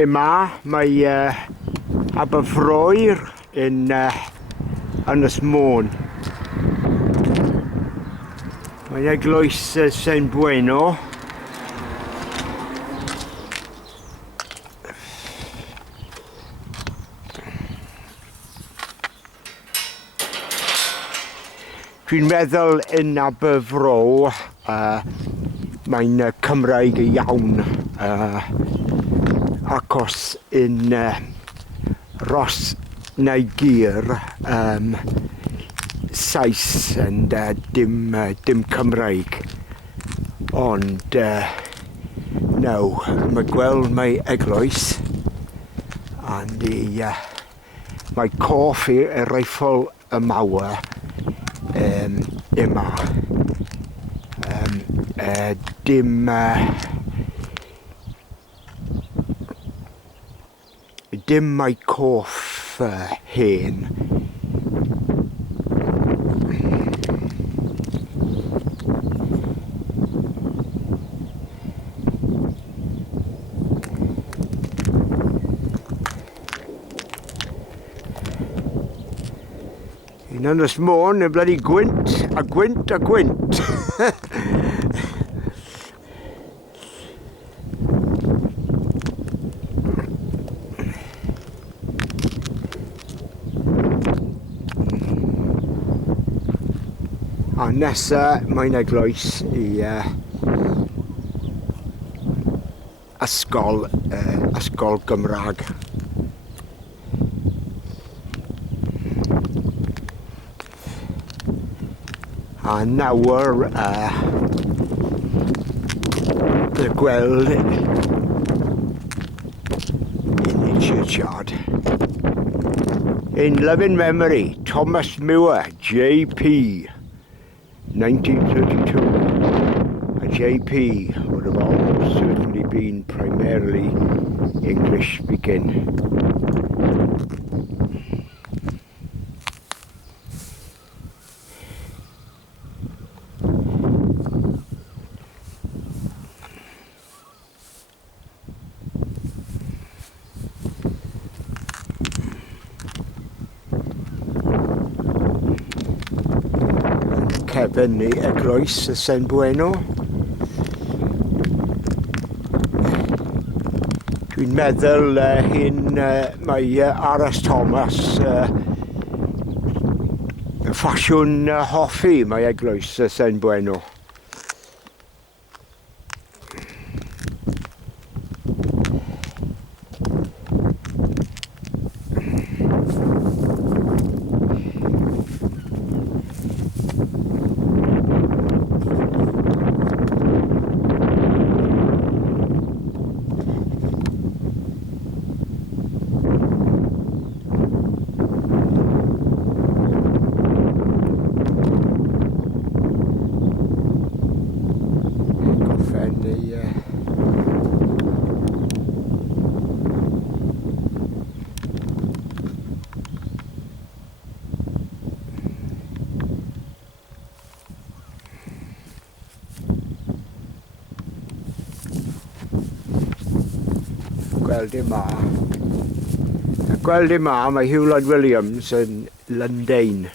yma mae Aberffraw yn Ynys Mon. Mae'n eglwys Saint Bueno. Dwi'n meddwl yn Aberffraw mae'n Cymraeg iawn acos yn Ros neu Gur Sais and dim Cymraeg. Ond nawr, mae gweld mae eglwys and mae coff y reifol y mawr yma. Dim mae coff hen. In Ynys Mon, y bloody gwynt, a gwynt, a gwynt. A nesa mae'n eglwys I ysgol Cymraeg. A nawr y gweld in the churchyard. In loving memory, Thomas Muir, J.P. 1932. A J.P. would have almost certainly been primarily English speaking. Cefn ni eglwys y Saint Bueno. Dwi'n meddwl mae Aras Thomas ffasiwn hoffi mae eglwys y Saint Bueno. Gweld yma mae Hugh Lloyd Williams yn Lundain.